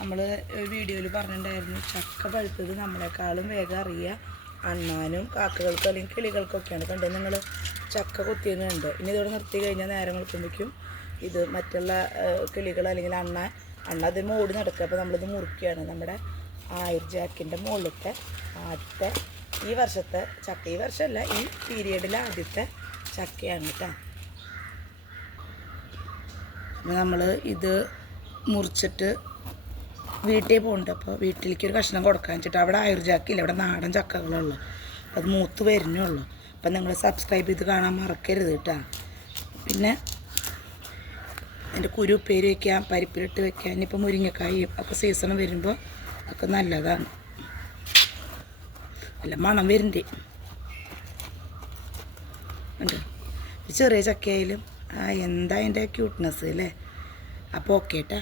നമ്മൾ വീഡിയോയിൽ പറഞ്ഞിട്ടുണ്ടായിരുന്നു ചക്ക പഴുത്തത് നമ്മളെക്കാളും വേഗം അറിയുക അണ്ണാനും കാക്കകൾക്കും അല്ലെങ്കിൽ കിളികൾക്കൊക്കെയാണ്. കണ്ടോ നിങ്ങൾ ചക്ക കുത്തിയുന്നുണ്ട്. ഇനി ഇതോടെ നിർത്തി കഴിഞ്ഞാൽ നേരം വെളുക്കുമ്പോഴേക്കും ഇത് മറ്റുള്ള കിളികൾ അല്ലെങ്കിൽ അണ്ണ അതിന് ഓടി നടക്കുക. അപ്പോൾ നമ്മളിത് മുറിക്കുകയാണ്. നമ്മുടെ ആയുർ ജാക്കിൻ്റെ മുകളിലത്തെ ആദ്യത്തെ ഈ വർഷത്തെ ചക്ക, ഈ വർഷമല്ല ഈ പീരീഡിലെ ആദ്യത്തെ ചക്കയാണ് കേട്ടോ. അപ്പോൾ നമ്മൾ ഇത് മുറിച്ചിട്ട് വീട്ടിൽ പോകുന്നുണ്ട്. അപ്പോൾ വീട്ടിലേക്ക് ഒരു കഷ്ണം കൊടുക്കാൻ വെച്ചിട്ട് അവിടെ ആയുർ ജാക്കില്ല, ഇവിടെ നാടൻ ചക്കകളുള്ളൂ. അത് മൂത്ത് വരുന്നുള്ളൂ. അപ്പം നിങ്ങൾ സബ്സ്ക്രൈബ് ചെയ്ത് കാണാൻ മറക്കരുത് കേട്ടോ. പിന്നെ അതിൻ്റെ കുരു ഉപ്പേരി വയ്ക്കാം, പരിപ്പിലിട്ട് വയ്ക്കാം. ഇനിയിപ്പോൾ മുരിങ്ങക്കായും ഒക്കെ സീസൺ വരുമ്പോൾ ഒക്കെ നല്ലതാണ്. നല്ല മണം വരുന്നുണ്ട്. ഉണ്ട് ചെറിയ ചക്കയായാലും എന്താ അതിൻ്റെ ക്യൂട്ട്നെസ് അല്ലേ. അപ്പോൾ ഓക്കെ കേട്ടോ.